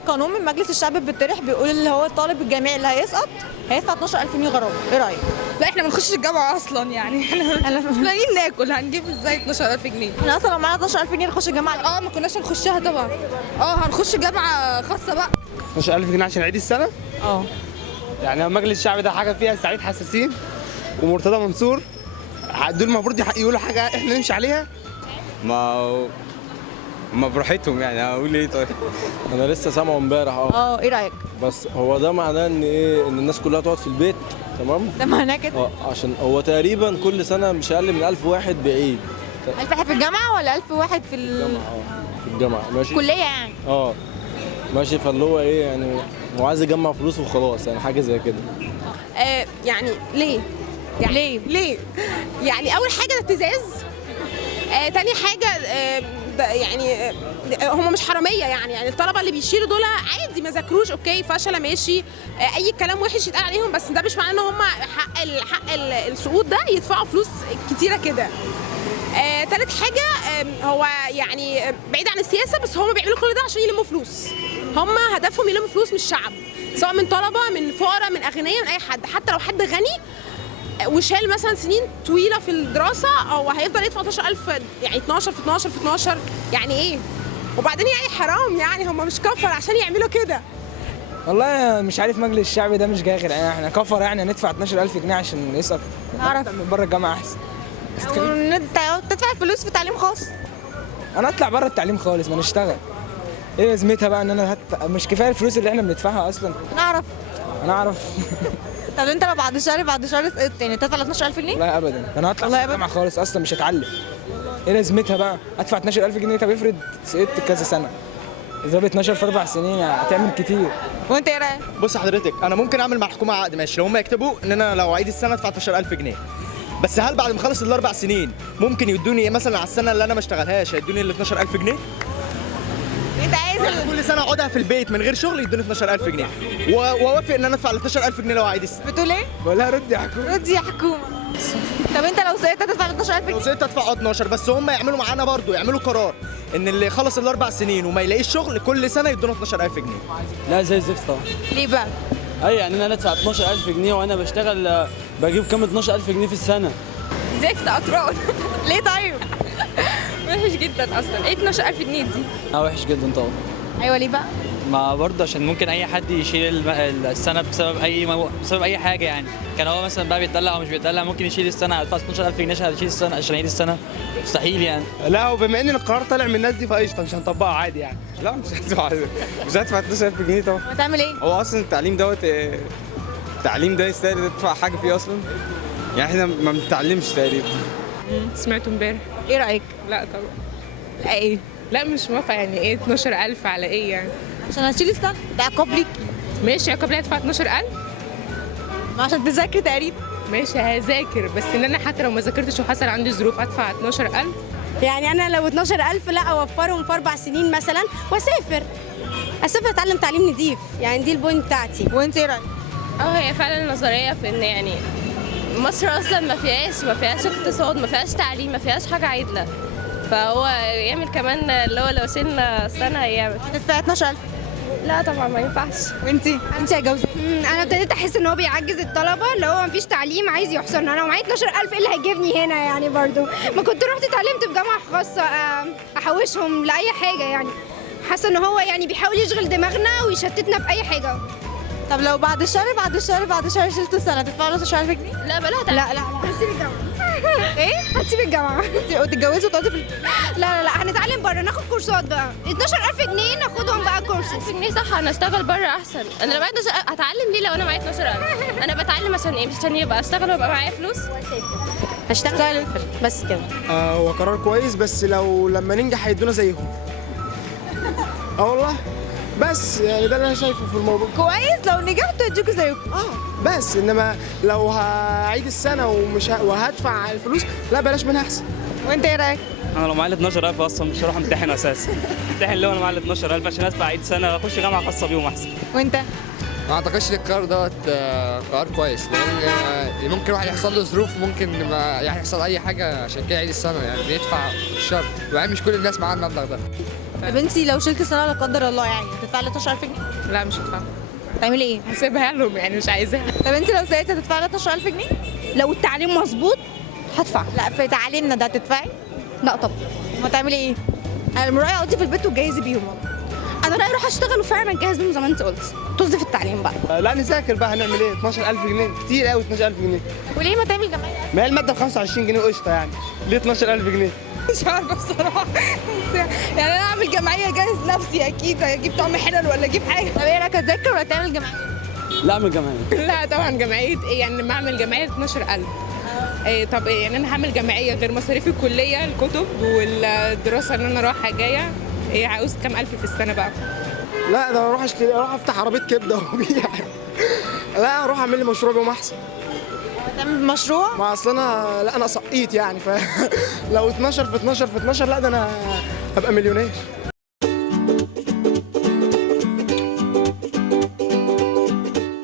في قانون من مجلس الشعب بيطرح بيقول اللي هو الطالب الجامعي اللي هيسقط هيدفع 12000 جنيه غرامه، ايه رايك؟ لا احنا ما بنخشش الجامعه اصلا يعني احنا مش لاقيين ناكل، هنجيب ازاي 12000 جنيه؟ احنا اصلا لو معانا 12000 جنيه نخش الجامعه. ما كناش هنخشها طبعا. هنخش جامعه خاصه بقى. 12000 جنيه عشان عيد السنه؟ اه يعني مجلس الشعب ده حاجه فيها سعيد حساسين ومرتضى منصور، دول المفروض يقولوا حاجه احنا نمشي عليها. ما براحتهم يعني، هقول ايه طيب. انا لسه سامعه امبارح ايه رايك؟ بس هو ده معناه ان ايه، ان الناس كلها تقعد في البيت، تمام؟ ده معناه كده؟ عشان هو تقريبا كل سنه مش اقل من 1000 واحد بعيد. 1000 واحد في الجامعه ولا 1000 واحد في في الجامعه ماشي. الكليه يعني؟ ماشي، فاللي هو ايه يعني، هو عايز يجمع فلوس وخلاص، يعني حاجه زي كده. يعني ليه؟ ليه؟ يعني اول حاجه ده ابتزاز. تاني حاجه يعني هم مش حراميه يعني الطلبه اللي بيشيلوا دول عادي ما ذاكروش، اوكي فشله ماشي، اي كلام وحش يتقال عليهم، بس ده مش معناه ان هم حق السقوط ده يدفعوا فلوس كتيره كده. تالت حاجه هو يعني بعيد عن السياسه، بس هم بيعملوا كل ده عشان يلموا فلوس. هم هدفهم يلموا فلوس من الشعب، سواء من طلبه من فقراء من اغنياء من اي حد. حتى لو حد غني وشال مثلا سنين طويله في الدراسه، او هيفضل يدفع 12000 يعني 12 في 12 في 12 يعني ايه؟ وبعدين يعني حرام يعني، هم مش كفر عشان يعملوا كده. والله مش عارف، مجلس الشعب ده مش جاي غير يعني احنا كفر يعني هندفع 12000 جنيه عشان يسقط. اعرف من بره الجامعه احسن. تدفع فلوس في تعليم خاص. انا اطلع بره التعليم خالص، ما نشتغل. ايه لازمتها بقى ان انا مش كفايه الفلوس اللي احنا بندفعها اصلا. انا اعرف طب انت لو بعد شهر سقطت يعني تدفع 12000 جنيه؟ لا ابدا، انا هطلع الجامعه خالص اصلا مش هتعلم. ايه لازمتها بقى ادفع 12000 جنيه؟ طب افرض سقطت كذا سنه، اضرب 12 في 4 سنين يعني هتعمل كتير. وانت ايه رايك؟ بص حضرتك، انا ممكن اعمل مع الحكومه عقد ماشي، لو هم يكتبوا ان انا لو عيد السنه ادفع 12000 جنيه، بس هل بعد ما اخلص الاربع سنين ممكن يدوني مثلا على السنه اللي انا ما اشتغلهاش هيدوني ال 12000 جنيه؟ انت عايز كل سنه اقعدها في البيت من غير شغل يدوني 12000 جنيه واوافق ان انا ادفع ال 12000 جنيه لو عيد السنه. بتقول ايه؟ بقول لها ردي يا حكومه. ردي يا حكومه. طب انت لو سقطت هتدفع 12000 لو جنيه؟ سقطت ادفع 12، بس هم يعملوا معانا برضو، يعملوا قرار ان اللي خلص الاربع سنين وما يلاقيش شغل كل سنه يدونا 12000 جنيه. لا زي الزفت طبعا. ليه بقى؟ يعني انا ادفع 12000 جنيه وانا بشتغل بجيب كام 12000 جنيه في السنه؟ زفت اطران. ليه طيب؟ وحش جدا اصلا، ايه 12000 جنيه دي؟ وحش جدا طبعا. ايوه ليه بقى؟ ما برضه عشان ممكن اي حد يشيل السنه بسبب اي حاجه يعني، كان هو مثلا بقى بيتدلع او مش بيتدلع ممكن يشيل السنه هيدفع 12000 جنيه عشان يشيل السنه عشان يعيد السنه، مستحيل يعني. لا وبما ان القرار طالع من الناس دي فقشطه مش هنطبقه عادي يعني. لا مش هدفع 12000 جنيه طبعا. هتعمل ايه؟ هو اصلا التعليم دوت، التعليم ده يستاهل تدفع حاجه فيه اصلا؟ يعني احنا ما بنتعلمش تقريبا. سمعته امبارح. ايه رايك؟ لا طبعا. لا ايه؟ لا مش موافقه، يعني ايه 12000 على ايه يعني؟ عشان هتشيل السنه ده عقاب ليك. ماشي عقاب لي ادفع 12000؟ ما عشان تذاكري تقريبا. ماشي هذاكر، بس ان انا حتى لو ما ذاكرتش وحصل عندي ظروف ادفع 12000؟ يعني انا لو 12000 لا اوفرهم في 4 سنين مثلا واسافر اتعلم تعليم نضيف، يعني دي البوينت بتاعتي. وانت ايه رايك؟ هي فعلا نظريه في ان يعني مصر اصلا ما فيهاش اقتصاد، ما فيهاش تعليم، ما فيهاش حاجه عادله، فهو يعمل كمان اللي هو لو سنه هيعمل. هتدفعي 12000؟ لا طبعا ما ينفعش. وانتي يا جوزي؟ انا ابتديت احس ان هو بيعجز الطلبه، اللي هو مفيش تعليم عايز يحصرنا. انا معايا 12000 ايه اللي هيجيبني هنا يعني؟ برضو ما كنت رحت اتعلمت في جامعه خاصه احوشهم لاي حاجه يعني. حاسه ان هو يعني بيحاول يشغل دماغنا ويشتتنا في اي حاجه. طب لو بعد شهر شلت السنه تدفعي 12000 جنيه؟ لا بلاها لا هنسيب الجامعه. ايه؟ هتسيب الجامعه وتتجوزي وتقعدي في لا هنتعلم بره، ناخد كورسات بقى. 12000 جنيه ناخدهم بقى كورسات. 12000 جنيه صح، انا اشتغل بره احسن. انا لو هتعلم ليه لو انا معايا 12000؟ انا بتعلم عشان ايه؟ مش عشان يبقى اشتغل ويبقى معايا فلوس. هشتغل بس كده. هو قرار كويس، بس لما ننجح هيدونا زيهم. والله بس يعني ده اللي انا شايفه في الموضوع. كويس لو نجحتوا يديكوا زيكم. بس انما لو هعيد السنه وهدفع الفلوس لا بلاش منها احسن. وانت ايه رايك؟ انا لو معايا 12000 اصلا مش هروح امتحن اساسا. امتحن لو انا معايا 12000 عشان ادفع عيد سنه اخش جامعه خاصه بيهم احسن. وانت؟ ما اعتقدش ان القرار دوت قرار كويس، لان ممكن واحد يحصل له ظروف، ممكن ما يعني يحصل اي حاجه عشان كده عيد السنه يعني بيدفع الشر، ويعني مش كل الناس معاها المبلغ ده. طب انت لو شلتي سنه لا قدر الله يعني هتدفعي لي 12000 جنيه؟ لا مش هدفع، هتعملي ايه؟ هسيبها لهم يعني مش عايزاها. طب انت لو سقطتي هتدفعي لي 12000 جنيه؟ لو التعليم مظبوط هدفع. لا في تعليمنا ده هتدفعي؟ لا طبعا. ما تعملي ايه؟ انا من رايي اقعدي في البيت وتجهزي بيهم والله. انا رايي اروح اشتغل وفعلا اجهز بيهم زي ما انت قلت. طز في التعليم بقى. لا نذاكر بقى، هنعمل ايه؟ 12000 جنيه كتير قوي. 12000 جنيه وليه ما تعمل جمعيه؟ ما هي الماده ب 25 جنيه وقشطه يعني. ليه 12000 جنيه؟ مش عارفه بصراحه. يعني انا اعمل جمعيه اجهز نفسي اكيد، اجيب طعم حلل ولا اجيب حاجه. طب ايه رايك تذاكر ولا تعمل جمعيه؟ لا اعمل جمعيه. لا طبعا جمعيه ايه يعني؟ لما اعمل جمعيه 12000. طب إيه يعني؟ انا هعمل جمعيه غير مصاريف الكليه، الكتب والدراسه اللي انا رايحه جايه، ايه عاوز كام الف في السنه بقى؟ لا ده اروح اشتري، اروح افتح عربيه كبده وبيع. لا اروح اعمل لي مشروع بيهم احسن. تعمل مشروع؟ ما اصل انا انا سقيت يعني، فلو 12 في 12 في 12 لا ده انا هبقى مليونير.